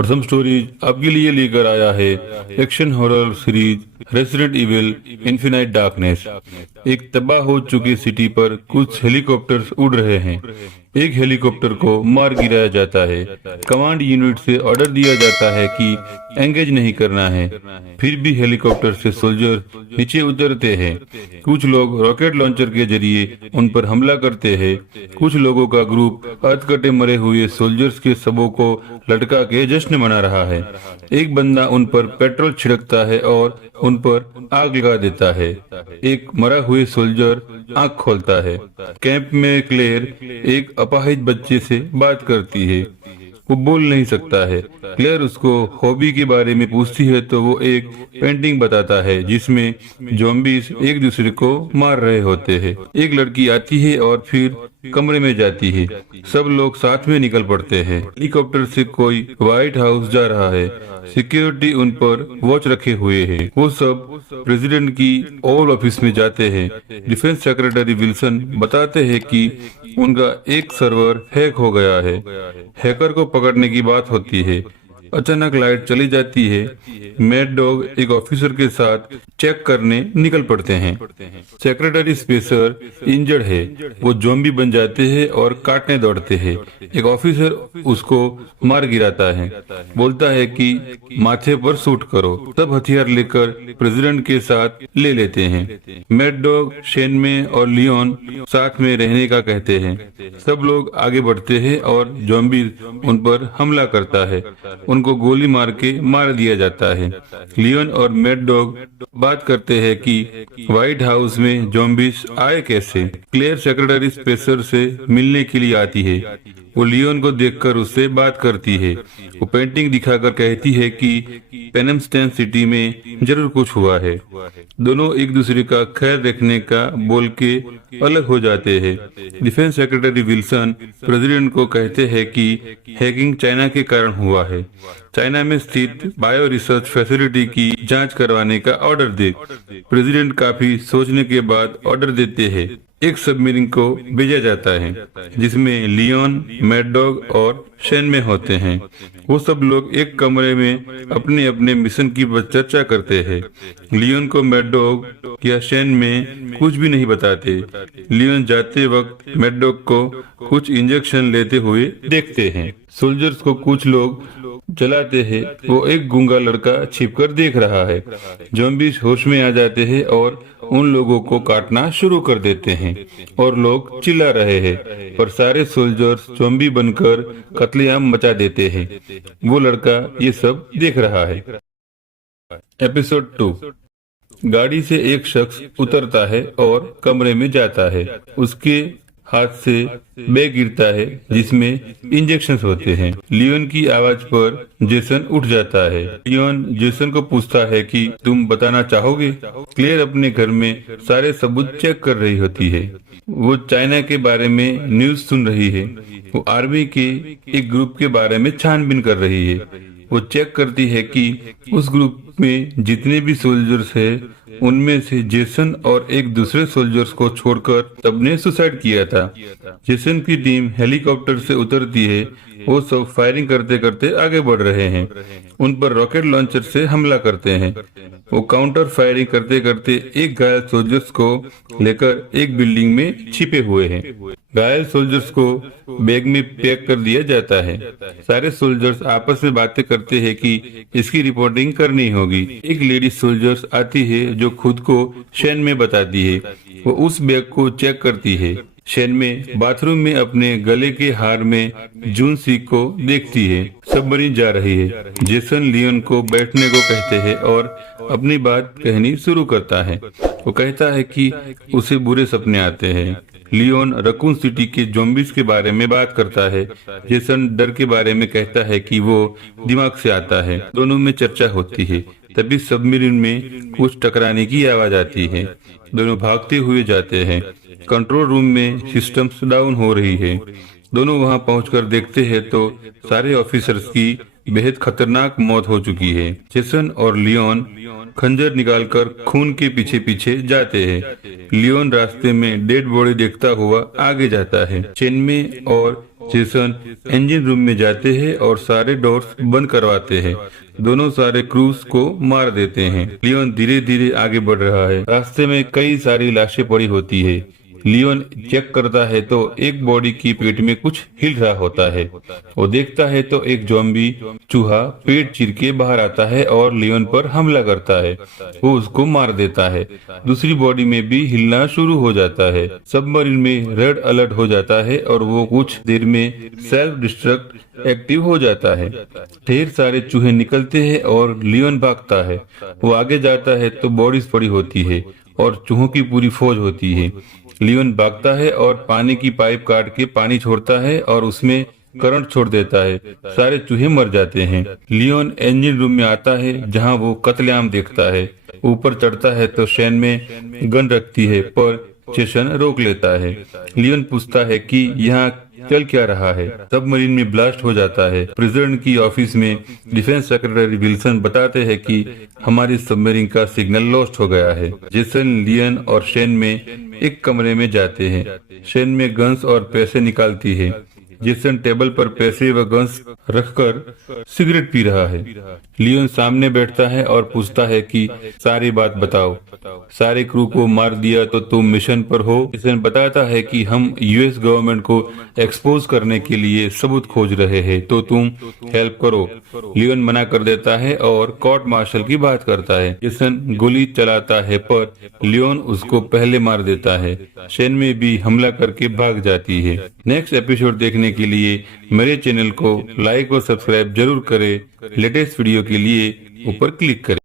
प्रथम स्टोरी आपके लिए लेकर आया है action horror series resident evil infinite darkness. एक तबाह हो चुकी सिटी पर कुछ हेलीकॉप्टर्स उड़ रहे हैं। एक हेलीकॉप्टर को मार गिराया जाता है। कमांड यूनिट से ऑर्डर दिया जाता है कि एंगेज नहीं करना है। फिर भी हेलीकॉप्टर से सोल्जर नीचे उतरते हैं। कुछ लोग रॉकेट लॉन्चर के जरिए उन पर हमला करते हैं। कुछ लोगों का ग्रुप अधकटे मरे हुए सोल्जर्स के शवों को लटका के जश्न मना रहा है। एक बंदा उन पर पेट्रोल छिड़कता है और उन पर आग लगा देता है। एक मरा हुए सोल्जर आंख खोलता है। कैंप में क्लेयर एक अपाहिज बच्चे से बात करती है। वो बोल नहीं सकता है। क्लेयर उसको हॉबी के बारे में पूछती है तो वो एक पेंटिंग बताता है जिसमें ज़ॉम्बीज एक दूसरे को मार रहे होते हैं। एक लड़की आती है और फिर कमरे में जाती है। सब लोग साथ में निकल पड़ते हैं। हेलीकॉप्टर से कोई व्हाइट हाउस जा रहा है। सिक्योरिटी उन पर वॉच रखे हुए है। वो सब प्रेसिडेंट की ओवल ऑफिस में जाते हैं। डिफेंस सेक्रेटरी विल्सन बताते हैं कि उनका एक सर्वर हैक हो गया है। हैकर को पकड़ने की बात होती है। अचानक लाइट चली जाती है। मैड डॉग एक ऑफिसर के साथ चेक करने निकल पड़ते हैं। सेक्रेटरी स्पेसर इंजर्ड है। वो ज़ॉम्बी बन जाते हैं और काटने दौड़ते हैं। एक ऑफिसर उसको मार गिराता है। बोलता है कि माथे पर शूट करो। सब हथियार लेकर प्रेसिडेंट के साथ ले लेते हैं। मैड डॉग शेनमे और लियोन साथ में रहने का कहते हैं। सब लोग आगे बढ़ते हैं और ज़ॉम्बी उन पर हमला करता है। उनको गोली मार के मार दिया जाता है। लियोन और मैड डॉग बात करते हैं कि व्हाइट हाउस में ज़ॉम्बीज आए कैसे। क्लेयर सेक्रेटरी स्पेसर से मिलने के लिए आती है। वो लियोन को देखकर उससे बात करती है। वो पेंटिंग दिखाकर कहती है कि पेनमस्टन सिटी में जरूर कुछ हुआ है। दोनों एक दूसरे का ख्याल रखने का बोल के अलग हो जाते हैं। डिफेंस सेक्रेटरी विल्सन प्रेसिडेंट को कहते हैं कि हैकिंग चाइना के कारण हुआ है। चाइना में स्थित बायो रिसर्च फैसिलिटी की जांच करवाने का ऑर्डर दे। प्रेसिडेंट काफी सोचने के बाद ऑर्डर देते हैं। एक सबमरीन को भेजा जाता है जिसमें लियोन, मैड डॉग और शेन में होते हैं। वो सब लोग एक कमरे में अपने अपने मिशन की चर्चा करते हैं। लियोन को मैड डॉग या शेन में कुछ भी नहीं बताते। लियोन जाते वक्त मैड डॉग को कुछ इंजेक्शन लेते हुए देखते हैं। सोल्जर्स को कुछ लोग जलाते हैं। वो एक गूंगा लड़का छिपकर देख रहा है। ज़ॉम्बीज होश में आ जाते हैं और उन लोगों को काटना शुरू कर देते हैं और लोग चिल्ला रहे हैं। पर सारे सोल्जर्स ज़ॉम्बी बनकर कत्लेआम मचा देते हैं। वो लड़का ये सब देख रहा है। एपिसोड 2। गाड़ी से एक शख्स उतरता है और कमरे में जाता है। उसके हाथ से बैग गिरता है जिसमें इंजेक्शंस होते हैं। लियोन की आवाज पर जेसन उठ जाता है। लियोन जेसन को पूछता है कि तुम बताना चाहोगे। क्लेयर अपने घर में सारे सबूत चेक कर रही होती है। वो चाइना के बारे में न्यूज सुन रही है। वो आर्मी के एक ग्रुप के बारे में छानबीन कर रही है। वो चेक करती है कि उस ग्रुप में जितने भी सोल्जर्स हैं उनमें से जेसन और एक दूसरे सोल्जर्स को छोड़कर सबने सुसाइड किया था। जेसन की टीम हेलीकॉप्टर से उतरती है। वो सब फायरिंग करते करते आगे बढ़ रहे हैं। उन पर रॉकेट लॉन्चर से हमला करते हैं। वो काउंटर फायरिंग करते करते एक घायल सोल्जर्स को लेकर एक बिल्डिंग में छिपे हुए हैं। घायल सोल्जर्स को बैग में पैक कर दिया जाता है। सारे सोल्जर्स आपस में बातें करते हैं कि इसकी रिपोर्टिंग करनी होगी। एक लेडी सोल्जर्स आती है जो खुद को शेन में बताती है। वो उस बैग को चेक करती है। शेन में बाथरूम में अपने गले के हार में जून सी को देखती है। सबमरीन जा रही है। जेसन लियोन को बैठने को कहते हैं और अपनी बात कहनी शुरू करता है। वो कहता है कि उसे बुरे सपने आते हैं। लियोन रकून सिटी के ज़ॉम्बीज के बारे में बात करता है। जेसन डर के बारे में कहता है कि वो दिमाग से आता है। दोनों में चर्चा होती है। तभी सबमरीन में कुछ टकराने की आवाज आती है। दोनों भागते हुए जाते हैं। कंट्रोल रूम में सिस्टम्स डाउन हो रही है। दोनों वहां पहुंचकर देखते हैं तो सारे ऑफिसर्स की बेहद खतरनाक मौत हो चुकी है। जेसन और लियोन खंजर निकालकर खून के पीछे पीछे जाते हैं। लियोन रास्ते में डेड बॉडी देखता हुआ आगे जाता है। चेन्मे और जेसन इंजन रूम में जाते हैं और सारे डोर्स बंद करवाते हैं। दोनों सारे क्रूज को मार देते हैं। लियोन धीरे धीरे आगे बढ़ रहा है। रास्ते में कई सारी लाशें पड़ी होती है। लियोन चेक करता है तो एक बॉडी की पेट में कुछ हिल रहा होता है। वो देखता है तो एक ज़ॉम्बी चूहा पेट चीर के बाहर आता है और लियोन पर हमला करता है। वो उसको मार देता है। दूसरी बॉडी में भी हिलना शुरू हो जाता है। सबमरीन में रेड अलर्ट हो जाता है और वो कुछ देर में सेल्फ डिस्ट्रक्ट एक्टिव हो जाता है। ढेर सारे चूहे निकलते हैं और लियोन भागता है। वो आगे जाता है तो बॉडीज पड़ी होती है और चूहों की पूरी फौज होती है। लियोन भागता है और पानी की पाइप काट के पानी छोड़ता है और उसमें करंट छोड़ देता है। सारे चूहे मर जाते हैं। लियोन इंजन रूम में आता है जहां वो कत्लेआम देखता है। ऊपर चढ़ता है तो शैन में गन रखती है पर जेसन रोक लेता है। लियोन पूछता है कि यहाँ चल क्या रहा है। सबमरीन में ब्लास्ट हो जाता है। प्रेसिडेंट की ऑफिस में डिफेंस सेक्रेटरी विल्सन बताते हैं कि हमारी सबमरीन का सिग्नल लॉस्ट हो गया है। जेसन, लियोन और शेन में एक कमरे में जाते हैं। शेन में गन्स और पैसे निकालती है। जेसन टेबल पर पैसे व गन्स रखकर सिगरेट पी रहा है। लियोन सामने बैठता है और पूछता है कि सारी बात बताओ। सारे क्रू को मार दिया तो तुम मिशन पर हो। जेसन बताता है कि हम यूएस गवर्नमेंट को एक्सपोज करने के लिए सबूत खोज रहे हैं, तो तुम हेल्प करो। लियोन मना कर देता है और कोर्ट मार्शल की बात करता है। जेसन गोली चलाता है पर लियोन उसको पहले मार देता है। शेन में भी हमला करके भाग जाती है। नेक्स्ट एपिसोड देखने के लिए मेरे चैनल को लाइक और सब्सक्राइब जरूर करें। लेटेस्ट वीडियो के लिए ऊपर क्लिक करें।